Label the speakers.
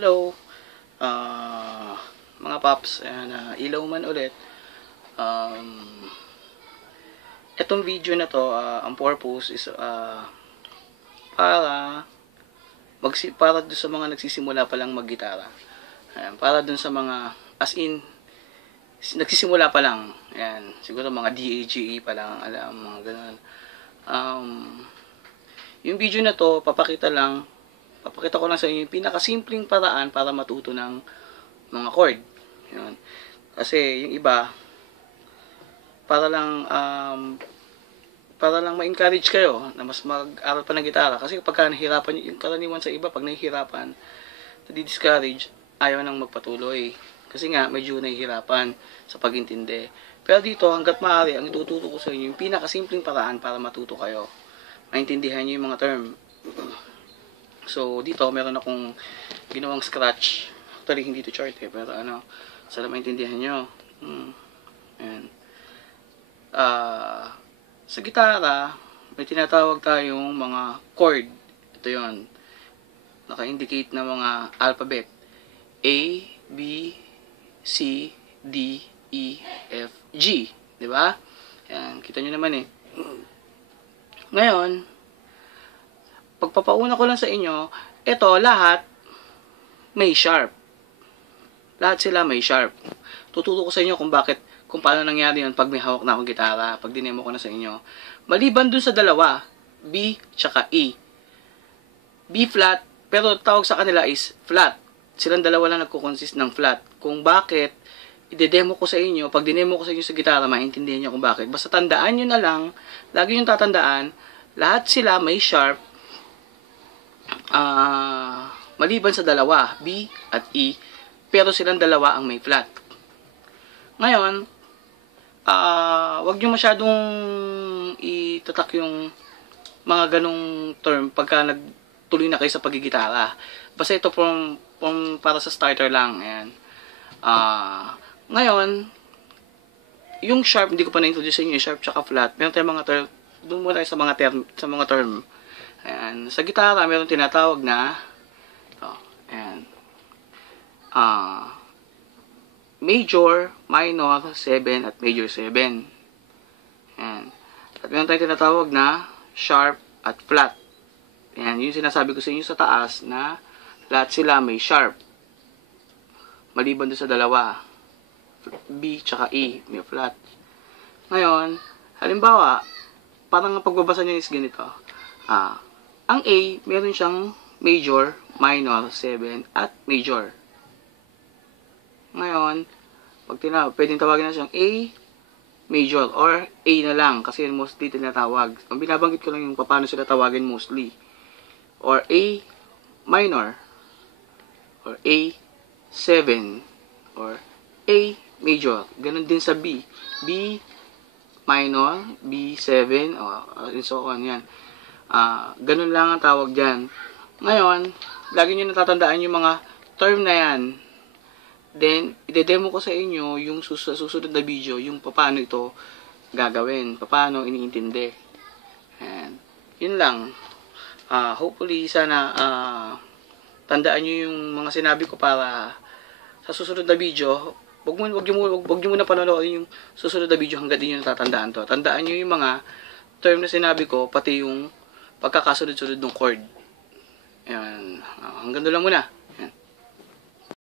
Speaker 1: Hello, ah mga paps, ayan, ah, ilaw man ulit. Um, itong video na to, ah, ang purpose is ah, para magsi para dun sa mga nagsisimula pa lang maggitara. Ayan, para dun sa mga as in nagsisimula pa lang. Ayan, siguro mga DAGE pa lang alam mga ganun. Um, yung video na to, papakita lang papakita ko lang sa inyo yung pinakasimpleng paraan para matuto ng mga chord. Yun. Kasi yung iba, para lang um, para lang ma-encourage kayo na mas mag-aral pa ng gitara. Kasi pagka nahihirapan, yung karaniwan sa iba, pag nahihirapan, nadi-discourage, ayaw nang magpatuloy. Kasi nga, medyo nahihirapan sa pagintindi. Pero dito, hanggat maaari, ang ituturo ko sa inyo, yung pinakasimpleng paraan para matuto kayo. Maintindihan nyo yung mga term. So, dito, meron akong ginawang scratch. Actually, hindi to chart eh, pero ano, sana maintindihan nyo. Hmm. Ayan. Ah, sa gitara, may tinatawag tayong mga chord. Ito yon Naka-indicate na mga alphabet. A, B, C, D, E, F, G. Ba? Ayan, kita nyo naman eh. Ngayon, pagpapauna ko lang sa inyo, ito lahat may sharp. Lahat sila may sharp. Tuturo ko sa inyo kung bakit, kung paano nangyari yun pag may hawak na akong gitara, pag dinemo ko na sa inyo. Maliban dun sa dalawa, B tsaka E. B flat, pero tawag sa kanila is flat. Silang dalawa lang nagko-consist ng flat. Kung bakit, ide-demo ko sa inyo, pag dinemo ko sa inyo sa gitara, maintindihan niyo kung bakit. Basta tandaan nyo na lang, lagi nyo tatandaan, lahat sila may sharp, ah maliban sa dalawa, B at E, pero silang dalawa ang may flat. Ngayon, ah wag nyo masyadong itatak yung mga ganong term pagka nagtuloy na kayo sa pagigitara. Basta ito from, from para sa starter lang. Ayan. Ah, ngayon, yung sharp, hindi ko pa na-introduce sa inyo, yung sharp tsaka flat. Meron tayong mga term, doon muna tayo sa mga term, sa mga term. Ayan. Sa gitara, meron tinatawag na, ito, ayan, ah, major, minor, 7, at major 7. Ayan. At meron tayong tinatawag na sharp at flat. Ayan, yun yung sinasabi ko sa inyo sa taas na lahat sila may sharp. Maliban doon sa dalawa. B tsaka E, may flat. Ngayon, halimbawa, parang ang pagbabasa nyo is ganito. Ah, ang A, meron siyang major, minor, 7, at major. Ngayon, pag tinawag, pwedeng tawagin na siyang A, major, or A na lang, kasi yun mostly tinatawag. Ang binabanggit ko lang yung paano sila tawagin mostly. Or A, minor, or A, 7, or A, major. Ganon din sa B. B, minor, B7, o and so on, yan. Ah, ganun lang ang tawag dyan. Ngayon, lagi nyo natatandaan yung mga term na yan. Then, ide-demo ko sa inyo yung sus- susunod na video, yung paano ito gagawin, paano iniintindi. And, yun lang. Ah, hopefully, sana ah, tandaan nyo yung mga sinabi ko para sa susunod na video, wag mo wag mo wag, wag nyo muna panonoodin yung susunod na video hanggang di nyo natatandaan to. Tandaan nyo yung mga term na sinabi ko, pati yung pagkakasunod-sunod ng chord. Ayan. Ah, hanggang doon lang muna.